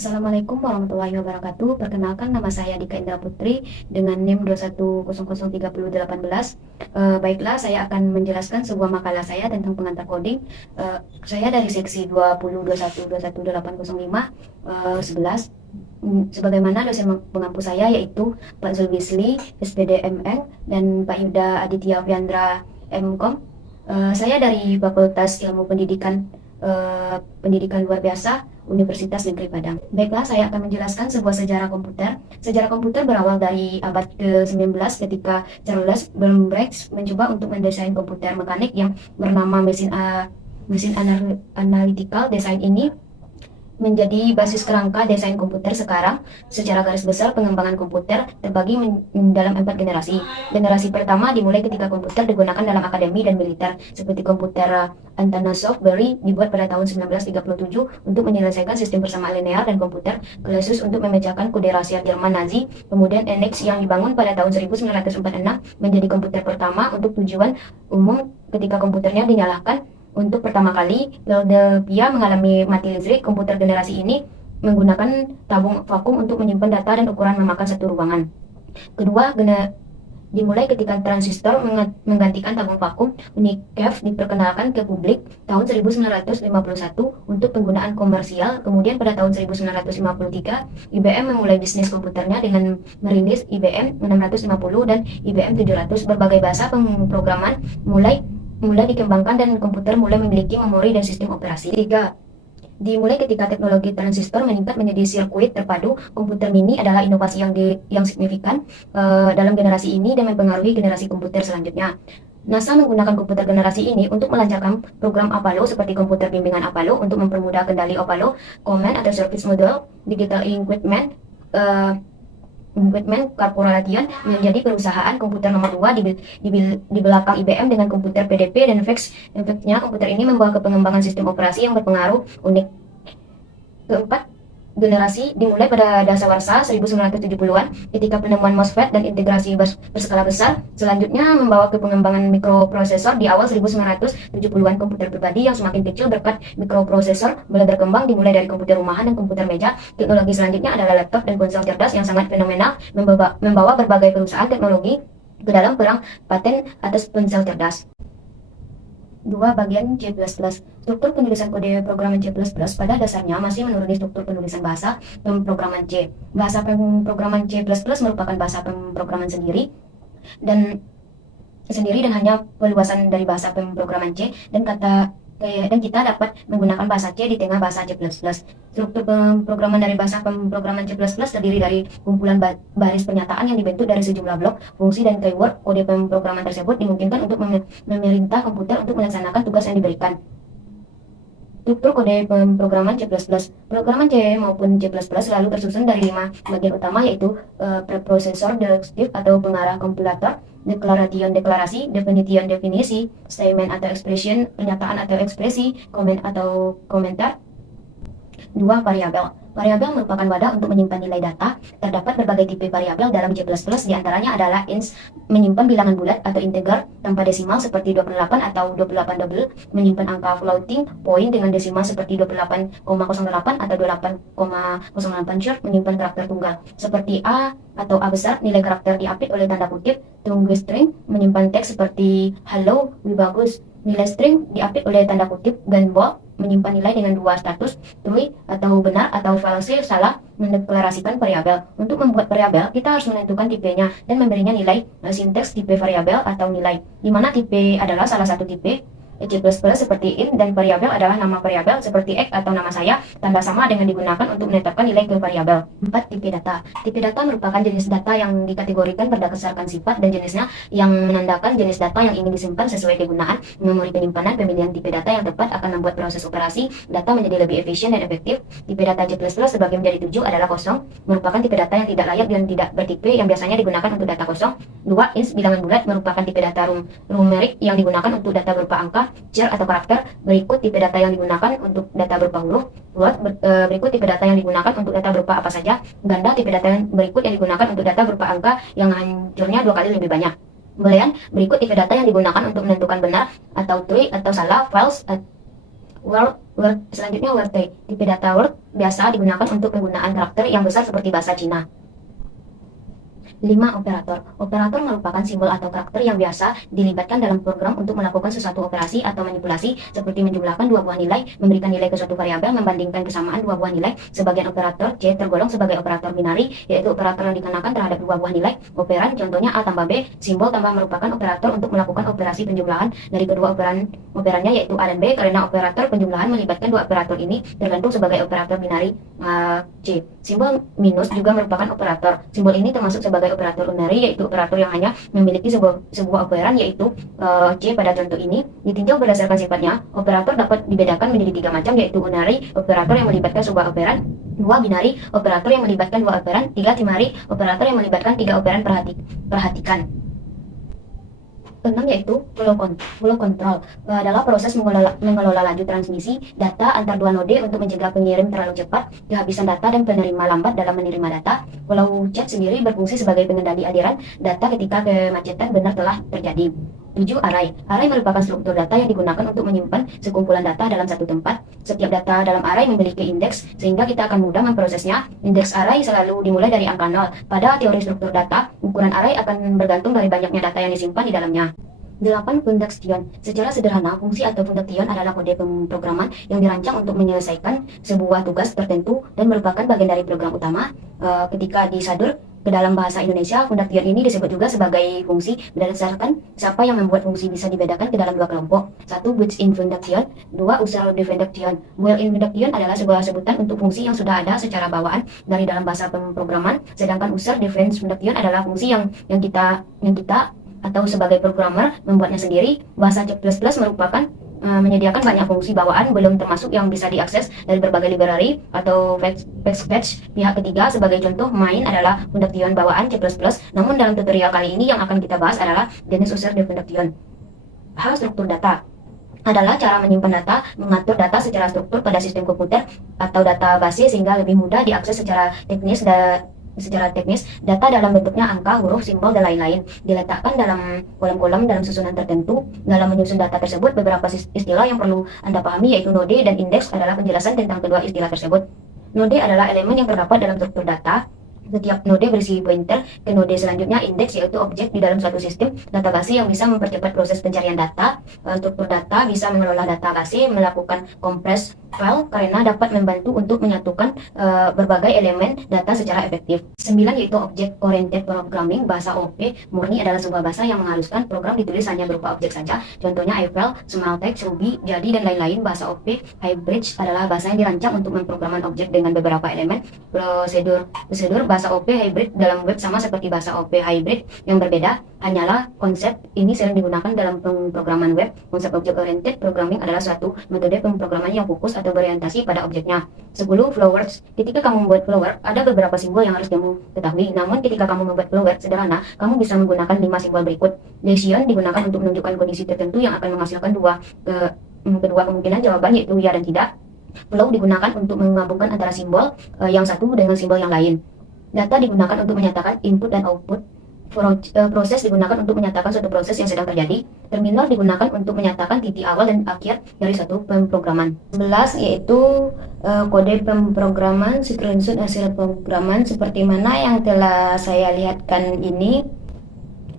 Assalamualaikum warahmatullahi wabarakatuh. Perkenalkan, nama saya Dika Indra Putri dengan NIM 2100318. Baiklah, saya akan menjelaskan sebuah makalah saya tentang pengantar coding. Saya dari seksi 2021212805 11. Sebagaimana dosen pengampu saya yaitu Pak Zulwisli, SPD MN, dan Pak Yuda Aditya Fiandra MKOM. Saya dari Fakultas Ilmu Pendidikan Luar Biasa Universitas Negeri Padang. Baiklah, saya akan menjelaskan sebuah sejarah komputer. Sejarah komputer berawal dari abad ke-19 ketika Charles Babbage mencoba untuk mendesain komputer mekanik yang bernama mesin analytical. Desain ini menjadi basis kerangka desain komputer sekarang. Secara garis besar, pengembangan komputer terbagi dalam 4 generasi. Generasi pertama dimulai ketika komputer digunakan dalam akademi dan militer, seperti komputer Antonov Berry dibuat pada tahun 1937 untuk menyelesaikan sistem persamaan linear, dan komputer Colossus untuk memecahkan kode rahasia Jerman Nazi. Kemudian Enix yang dibangun pada tahun 1946 menjadi komputer pertama untuk tujuan umum ketika komputernya dinyalakan untuk pertama kali. Philadelphia mengalami mati listrik. Komputer generasi ini menggunakan tabung vakum untuk menyimpan data dan ukuran memakan satu ruangan. Kedua, dimulai ketika transistor menggantikan tabung vakum. Unicef diperkenalkan ke publik tahun 1951 untuk penggunaan komersial. Kemudian pada tahun 1953, IBM memulai bisnis komputernya dengan merilis IBM 650 dan IBM 700. Berbagai bahasa pemrograman mulai dikembangkan dan komputer mulai memiliki memori dan sistem operasi. 3. Dimulai ketika teknologi transistor meningkat menjadi sirkuit terpadu. Komputer mini adalah inovasi yang signifikan dalam generasi ini dan mempengaruhi generasi komputer selanjutnya. NASA menggunakan komputer generasi ini untuk melancarkan program Apollo seperti komputer bimbingan Apollo untuk mempermudah kendali Apollo, Command atau Service Module, Digital Equipment Corporation menjadi perusahaan komputer nomor 2 di belakang IBM dengan komputer PDP dan fax. Efeknya, komputer ini membawa ke pengembangan sistem operasi yang berpengaruh unik. Keempat, generasi dimulai pada dasawarsa 1970-an ketika penemuan MOSFET dan integrasi berskala besar. Selanjutnya membawa ke pengembangan mikroprosesor di awal 1970-an. Komputer pribadi yang semakin kecil berkat mikroprosesor mulai berkembang, dimulai dari komputer rumahan dan komputer meja. Teknologi selanjutnya adalah laptop dan ponsel cerdas yang sangat fenomenal, membawa berbagai perusahaan teknologi ke dalam perang paten atas ponsel cerdas. 2. Bagian C++. Struktur penulisan kode pemrograman C++ pada dasarnya masih menuruni struktur penulisan bahasa pemrograman C. Bahasa pemrograman C++ merupakan bahasa pemrograman sendiri dan hanya peluasan dari bahasa pemrograman C, dan kita dapat menggunakan bahasa C di tengah bahasa C++. Struktur pemrograman dari bahasa pemrograman C++ terdiri dari kumpulan baris pernyataan yang dibentuk dari sejumlah blok, fungsi, dan keyword. Kode pemrograman tersebut dimungkinkan untuk memerintah komputer untuk melaksanakan tugas yang diberikan. Struktur kode pemrograman C++. Programan C maupun C++ selalu tersusun dari 5 bagian utama, yaitu preprocessor, directive atau pengarah kompilator, declaration deklarasi, definition definisi, statement atau expression pernyataan atau ekspresi, comment atau komentar. 2. Variabel. Variabel merupakan wadah untuk menyimpan nilai data. Terdapat berbagai tipe variabel dalam C++, diantaranya adalah int, menyimpan bilangan bulat atau integer tanpa desimal seperti 28 atau 28 double, menyimpan angka floating point dengan desimal seperti 28,08 atau 28,08 short, menyimpan karakter tunggal seperti A atau A besar. Nilai karakter diapit oleh tanda kutip. Tunggu string, menyimpan teks seperti hello, we bagus. Nilai string diapit oleh tanda kutip gunbolt, menyimpan nilai dengan dua status, true atau benar atau false, salah, mendeklarasikan variabel. Untuk membuat variabel, kita harus menentukan tipenya dan memberinya nilai. Sinteks tipe variabel atau nilai, di mana tipe adalah salah satu tipe C++ seperti int, dan variabel adalah nama variabel seperti x atau nama saya. Tanda sama dengan digunakan untuk menetapkan nilai ke variabel. 4. Tipe data. Tipe data merupakan jenis data yang dikategorikan berdasarkan sifat dan jenisnya, yang menandakan jenis data yang ingin disimpan sesuai kegunaan. Memori penyimpanan. Pemilihan tipe data yang tepat akan membuat proses operasi data menjadi lebih efisien dan efektif. Tipe data C++ sebagai menjadi 7 adalah kosong, merupakan tipe data yang tidak layak dan tidak bertipe yang biasanya digunakan untuk data kosong. 2. Int, bilangan bulat, merupakan tipe data numerik yang digunakan untuk data berupa angka, char atau karakter. Berikut tipe data yang digunakan untuk data berupa huruf. Berikut tipe data yang digunakan untuk data berupa apa saja. Ganda, tipe data yang berikut yang digunakan untuk data berupa angka yang hancurnya 2 kali lebih banyak. Boolean, berikut tipe data yang digunakan untuk menentukan benar atau true atau salah, false, Selanjutnya word type. Tipe data word biasa digunakan untuk penggunaan karakter yang besar seperti bahasa Cina. 5. Operator. Operator merupakan simbol atau karakter yang biasa dilibatkan dalam program untuk melakukan sesuatu operasi atau manipulasi seperti menjumlahkan dua buah nilai, memberikan nilai ke suatu variabel, membandingkan kesamaan dua buah nilai. Sebagian operator C tergolong sebagai operator binari, yaitu operator yang dikenakan terhadap dua buah nilai. Operan, contohnya A tambah B, simbol tambah merupakan operator untuk melakukan operasi penjumlahan dari kedua operannya yaitu A dan B. Karena operator penjumlahan melibatkan dua operator ini tergantung sebagai operator binari C. Simbol minus juga merupakan operator. Simbol ini termasuk sebagai operator unary, yaitu operator yang hanya memiliki sebuah operan yaitu C. Pada contoh ini ditinjau berdasarkan sifatnya, operator dapat dibedakan menjadi tiga macam, yaitu unary, operator yang melibatkan sebuah operan; 2. Binary, operator yang melibatkan dua operan; 3. Ternary, operator yang melibatkan tiga operan. Perhatikan 6, yaitu flow control adalah proses mengelola laju transmisi data antar dua node untuk mencegah pengirim terlalu cepat, kehabisan data, dan penerima lambat dalam menerima data. Flow chart sendiri berfungsi sebagai pengendali aliran data ketika kemacetan benar telah terjadi. 7. Array. Array merupakan struktur data yang digunakan untuk menyimpan sekumpulan data dalam satu tempat. Setiap data dalam array memiliki indeks, sehingga kita akan mudah memprosesnya. Indeks array selalu dimulai dari angka 0. Pada teori struktur data, ukuran array akan bergantung dari banyaknya data yang disimpan di dalamnya. 8. Function. Secara sederhana, fungsi atau function adalah kode pemrograman yang dirancang untuk menyelesaikan sebuah tugas tertentu dan merupakan bagian dari program utama. Ketika disadur ke dalam bahasa Indonesia, function ini disebut juga sebagai fungsi berdasarkan siapa yang membuat fungsi bisa dibedakan ke dalam dua kelompok. 1. Built-in function. 2. User function. Built-in function adalah sebuah sebutan untuk fungsi yang sudah ada secara bawaan dari dalam bahasa pemrograman, sedangkan user function adalah fungsi yang kita atau sebagai programmer membuatnya sendiri. Bahasa C++ merupakan menyediakan banyak fungsi bawaan, belum termasuk yang bisa diakses dari berbagai library atau patch pihak ketiga. Sebagai contoh, main adalah function bawaan C++. Namun dalam tutorial kali ini yang akan kita bahas adalah jenis user function. Hal struktur data adalah cara menyimpan data, mengatur data secara struktur pada sistem komputer atau database sehingga lebih mudah diakses secara teknis. Data dalam bentuknya angka, huruf, simbol, dan lain-lain diletakkan dalam kolom-kolom dalam susunan tertentu. Dalam menyusun data tersebut, beberapa istilah yang perlu Anda pahami yaitu node dan indeks adalah penjelasan tentang kedua istilah tersebut. Node adalah elemen yang terdapat dalam struktur data. Setiap node berisi pointer ke node selanjutnya. Indeks yaitu objek di dalam suatu sistem database yang bisa mempercepat proses pencarian data. Struktur data bisa mengelola database, melakukan kompres file karena dapat membantu untuk menyatukan berbagai elemen data secara efektif. 9, yaitu Object Oriented Programming. Bahasa OP murni adalah sebuah bahasa yang mengharuskan program ditulis hanya berupa objek saja. Contohnya Eiffel, Smalltext, Ruby, Jadi, dan lain-lain. Bahasa OP Hybrid adalah bahasa yang dirancang untuk memprograman objek dengan beberapa elemen prosedur. Bahasa OP Hybrid dalam web sama seperti bahasa OP Hybrid, yang berbeda hanyalah konsep ini sering digunakan dalam pemrograman web. Konsep Object Oriented Programming adalah suatu metode pemrograman yang fokus atau berorientasi pada objeknya. 10. Flowers. Ketika kamu membuat flower, ada beberapa simbol yang harus kamu ketahui. Namun ketika kamu membuat flower sederhana, kamu bisa menggunakan 5 simbol berikut. Lesion digunakan untuk menunjukkan kondisi tertentu yang akan menghasilkan kedua kemungkinan jawaban, yaitu ya dan tidak. Flow digunakan untuk menggabungkan antara simbol yang satu dengan simbol yang lain. Data digunakan untuk menyatakan input dan output. Proses digunakan untuk menyatakan suatu proses yang sedang terjadi. Terminal digunakan untuk menyatakan titik awal dan akhir dari suatu pemrograman. 11, yaitu kode pemrograman, screenshot hasil pemrograman seperti mana yang telah saya lihatkan ini.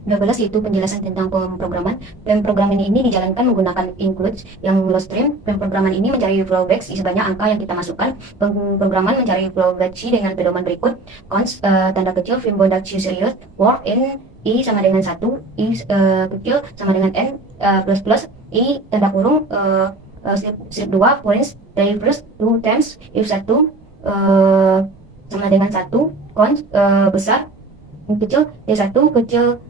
12, yaitu penjelasan tentang pemrograman. Pemrograman ini dijalankan menggunakan include yang low stream. Pemrograman ini mencari flowback sebanyak angka yang kita masukkan. Pemrograman mencari flowback dengan pedoman berikut: const tanda kecil Fibonacci serius, for n i sama dengan 1, i kecil sama dengan n plus i tanda kurung strip 2 points dari first 2 times if 1 sama dengan 1, const besar kecil t1 kecil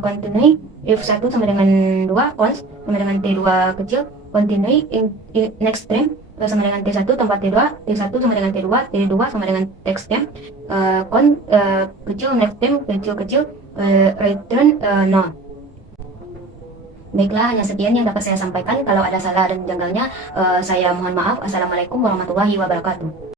continue if 1 sama dengan 2, const sama dengan t2 kecil, continue in next string sama dengan t1 tambah t2, t1 sama dengan t2, t2 sama dengan text string, kecil next string kecil return 0. Baiklah, hanya sekian yang dapat saya sampaikan. Kalau ada salah dan janggalnya, saya mohon maaf. Assalamualaikum warahmatullahi wabarakatuh.